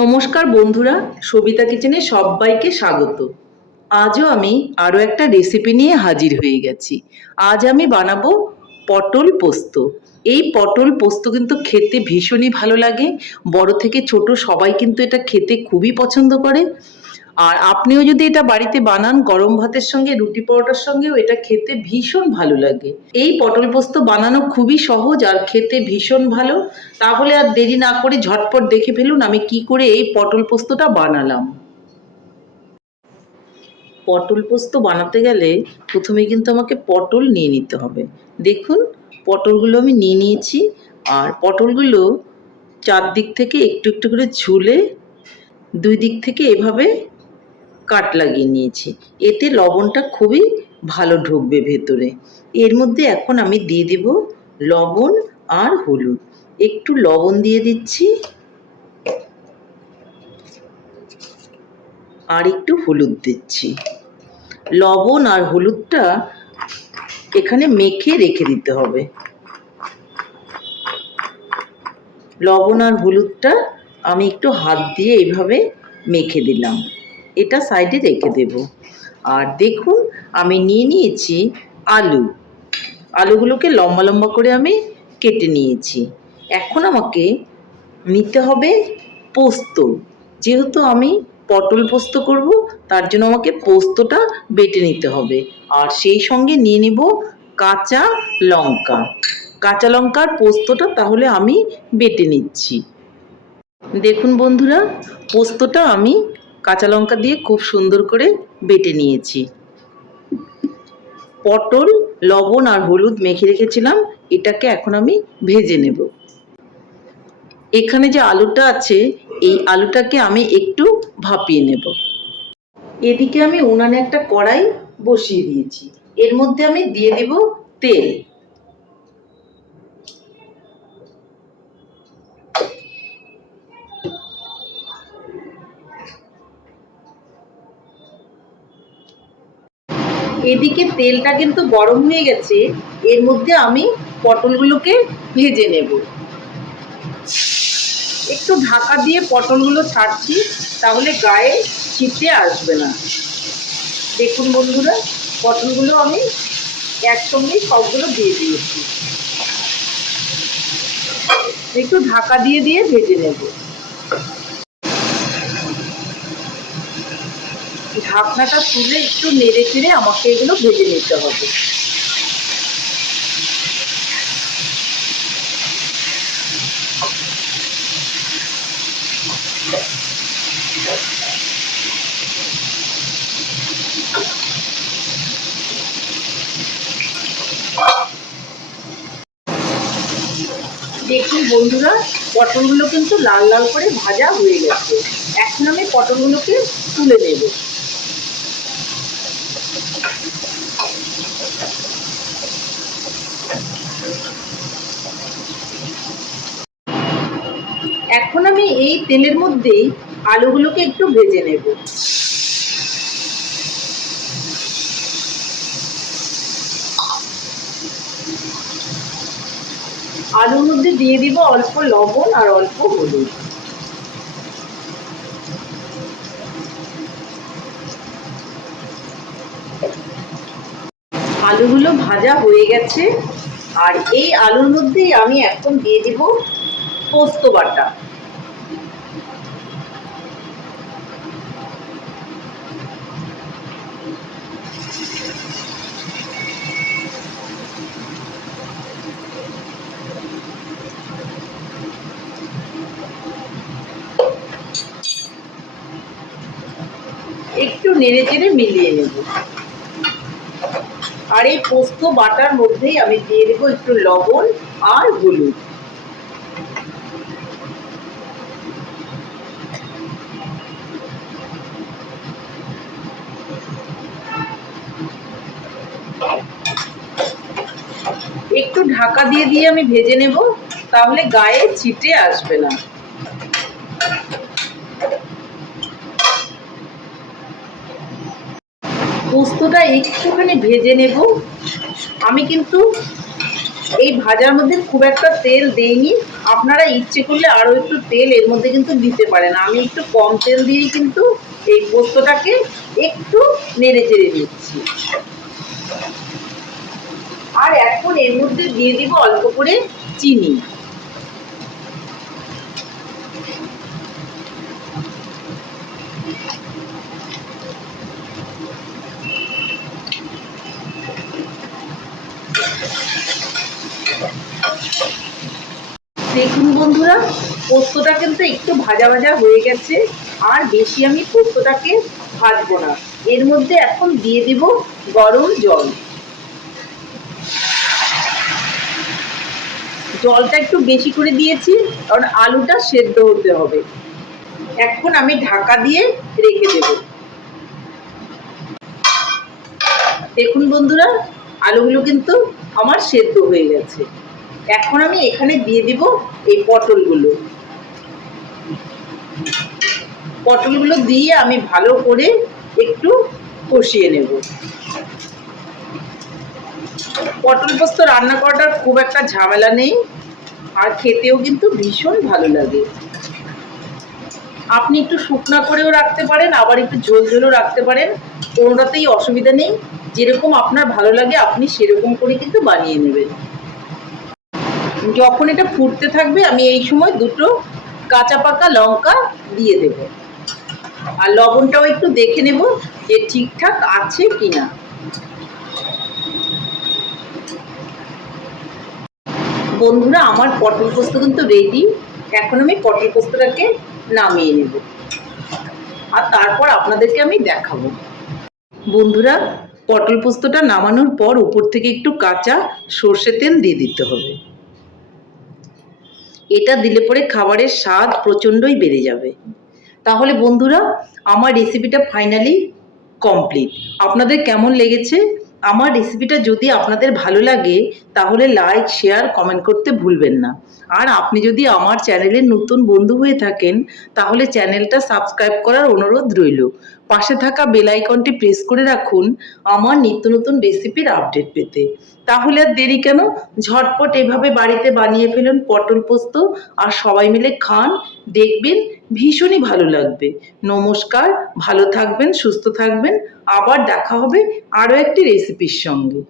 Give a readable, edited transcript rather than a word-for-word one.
নমস্কার বন্ধুরা, সবিতা কিচেনে সবাইকে স্বাগত। আজও আমি আরও একটা রেসিপি নিয়ে হাজির হয়ে গেছি। আজ আমি বানাবো পটল পোস্ত। এই পটল পোস্ত কিন্তু খেতে ভীষণই ভালো লাগে। বড় থেকে ছোট সবাই কিন্তু এটা খেতে খুবই পছন্দ করে। আর আপনিও যদি এটা বাড়িতে বানান, গরম ভাতের সঙ্গে, রুটি পরোটার সঙ্গেও এটা খেতে ভীষণ ভালো লাগে। এই পটল পোস্ত বানানো খুবই সহজ আর খেতে ভীষণ ভালো। তাহলে আর দেরি না করে ঝটপট দেখে ফেলুন আমি কি করে এই পটল পোস্তটা বানালাম। পটল পোস্ত বানাতে গেলে প্রথমে কিন্তু আমাকে পটল নিয়ে নিতে হবে। দেখুন, পটলগুলো আমি নিয়ে নিয়েছি। আর পটলগুলো চারদিক থেকে একটু একটু করে ছুলে দুই দিক থেকে এভাবে কাট লাগিয়ে নিয়েছি। এতে লবণটা খুবই ভালো ঢুকবে ভেতরে। এর মধ্যে এখন আমি দিয়ে দেব লবণ আর হলুদ। একটু লবণ দিয়ে দিচ্ছি আর একটু হলুদ দিচ্ছি। লবণ আর হলুদটা এখানে মেখে রেখে দিতে হবে। লবণ আর হলুদটা আমি একটু হাত দিয়ে এইভাবে মেখে দিলাম। এটা সাইডে রেখে দেব। আর দেখুন, আমি নিয়ে নিয়েছি আলু। আলুগুলোকে লম্বা লম্বা করে আমি কেটে নিয়েছি। এখন আমাকে নিতে হবে পোস্ত। যেহেতু আমি পটল পোস্ত করব, তার জন্য আমাকে পোস্তটা বেটে নিতে হবে। আর সেই সঙ্গে নিয়ে নেব কাঁচা লঙ্কা। কাঁচা লঙ্কার পোস্তটা তাহলে আমি বেটে নিচ্ছি। দেখুন বন্ধুরা, পোস্তটা আমি কাঁচা লঙ্কা দিয়ে খুব সুন্দর করে বেটে নিয়েছি। পটল, লবণ আর হলুদ মেখে রেখেছিলাম, এটাকে এখন আমি ভেজে নেব। এখানে যে আলুটা আছে, এই আলুটাকে আমি একটু ভাপিয়ে নেব। এদিকে আমি উনানে একটা কড়াই বসিয়ে দিয়েছি। এর মধ্যে আমি দিয়ে দেব তেল। এদিকে তেলটা কিন্তু গরম হয়ে গেছে। এর মধ্যে আমি পটলগুলোকে ভেজে নেব। একটু ঢাকা দিয়ে পটলগুলো ছাড়ছি, তাহলে গায়ে ছিটে আসবে না। দেখুন বন্ধুরা, পটলগুলো আমি একসঙ্গেই সবগুলো দিয়ে দিয়েছি। একটু ঢাকা দিয়ে দিয়ে ভেজে নেব। ঢাকনাটা তুলে একটু নেড়ে চেড়ে আমাকে এগুলো ভেজে নিতে হবে। দেখুন বন্ধুরা, পটলগুলো কিন্তু লাল লাল করে ভাজা হয়ে গেছে। এখন আমি পটলগুলোকে তুলে নেব। এখন আমি এই তেলের মধ্যেই আলুগুলোকে একটু ভেজে নেব। আলুর মধ্যে দিয়ে দিব অল্প লবণ আর অল্প হলুদ। আলুগুলো ভাজা হয়ে গেছে। আর এই আলুর মধ্যেই আমি এখন দিয়ে দিব পোস্ত বাটা। একটু নেড়ে চেড়ে মিলিয়ে নেব। আর এই পোস্ত বাটার মধ্যেই আমি দিয়ে দেবো একটু লবণ আর হলুদ। একটু ঢাকা দিয়ে দিয়ে আমি ভেজে নেব, তাহলে গায়ে ছিটে আসবে না। পোস্তটা একটুখানি ভেজে নেব। আমি কিন্তু এই ভাজার মধ্যে খুব একটা তেল দেইনি, আপনারা ইচ্ছে করলে আরও একটু তেল এর মধ্যে কিন্তু দিতে পারেন। আমি একটু কম তেল দিয়েই কিন্তু এই পোস্তটাকে একটু নেড়ে চেড়ে দিচ্ছি। আর এখন এর মধ্যে দিয়ে দিব অল্প করে চিনি। দেখুন বন্ধুরা, পোস্তটা কিন্তু একটু ভাজা ভাজা হয়ে গেছে। আর বেশি আমি পোস্তটাকে ভাজবো না। এর মধ্যে এখন দিয়ে দিব গরম জল। জলটা একটু বেশি করে দিয়েছি কারণ আলুটা সেদ্ধ হতে হবে। এখন আমি ঢাকা দিয়ে রেখে দেব। দেখুন বন্ধুরা, আলুগুলো কিন্তু আমার সেদ্ধ হয়ে গেছে। এখন আমি এখানে দিয়ে দিব এই পটলগুলো। পটলগুলো দিয়ে আমি ভালো করে একটু কষিয়ে নেব। পটল পোস্ত রান্না করাটার খুব একটা ঝামেলা নেই, আর খেতেও কিন্তু ভীষণ ভালো লাগে। আপনি একটু শুকনা করেও রাখতে পারেন, আবার একটু ঝোল ঝোলও রাখতে পারেন, কোনোটাতেই অসুবিধা নেই। যেরকম আপনার ভালো লাগে আপনি সেরকম করে কিন্তু বানিয়ে নেবেন। যখন এটা ফুটতে থাকবে আমি এই সময় দুটো কাঁচা পাকা লঙ্কা দিয়ে দেব। আর লবণটাও একটু দেখে নেব যে ঠিকঠাক আছে কিনা। বন্ধুরা, আমার পটল পোস্ত কিন্তু রেডি। এখন আমি পটল পোস্তটাকে নামিয়ে নেব, আর তারপর আপনাদেরকে আমি দেখাবো। বন্ধুরা, পটল পোস্তটা নামানোর পর উপর থেকে একটু কাঁচা সর্ষে তেল দিয়ে দিতে হবে। এটা দিলে পরে খাবারের স্বাদ প্রচণ্ডই বেড়ে যাবে। তাহলে বন্ধুরা, আমার রেসিপিটা ফাইনালি কমপ্লিট। আপনাদের কেমন লেগেছে? আমার রেসিপিটা যদি আপনাদের ভালো লাগে তাহলে লাইক, শেয়ার, কমেন্ট করতে ভুলবেন না। আর আপনি যদি আমার চ্যানেলের নতুন বন্ধু হয়ে থাকেন তাহলে চ্যানেলটা সাবস্ক্রাইব করার অনুরোধ রইল। পাশে থাকা বেল আইকনটি প্রেস করে রাখুন আমার নিত্য নতুন রেসিপির আপডেট পেতে। তাহলে আর দেরি কেন, ঝটপট এভাবে বাড়িতে বানিয়ে ফেলুন পটল পোস্ত, আর সবাই মিলে খান, দেখবেন ভীষণই ভালো লাগবে। নমস্কার, ভালো থাকবেন, সুস্থ থাকবেন। আবার দেখা হবে আরও একটি রেসিপির সঙ্গে।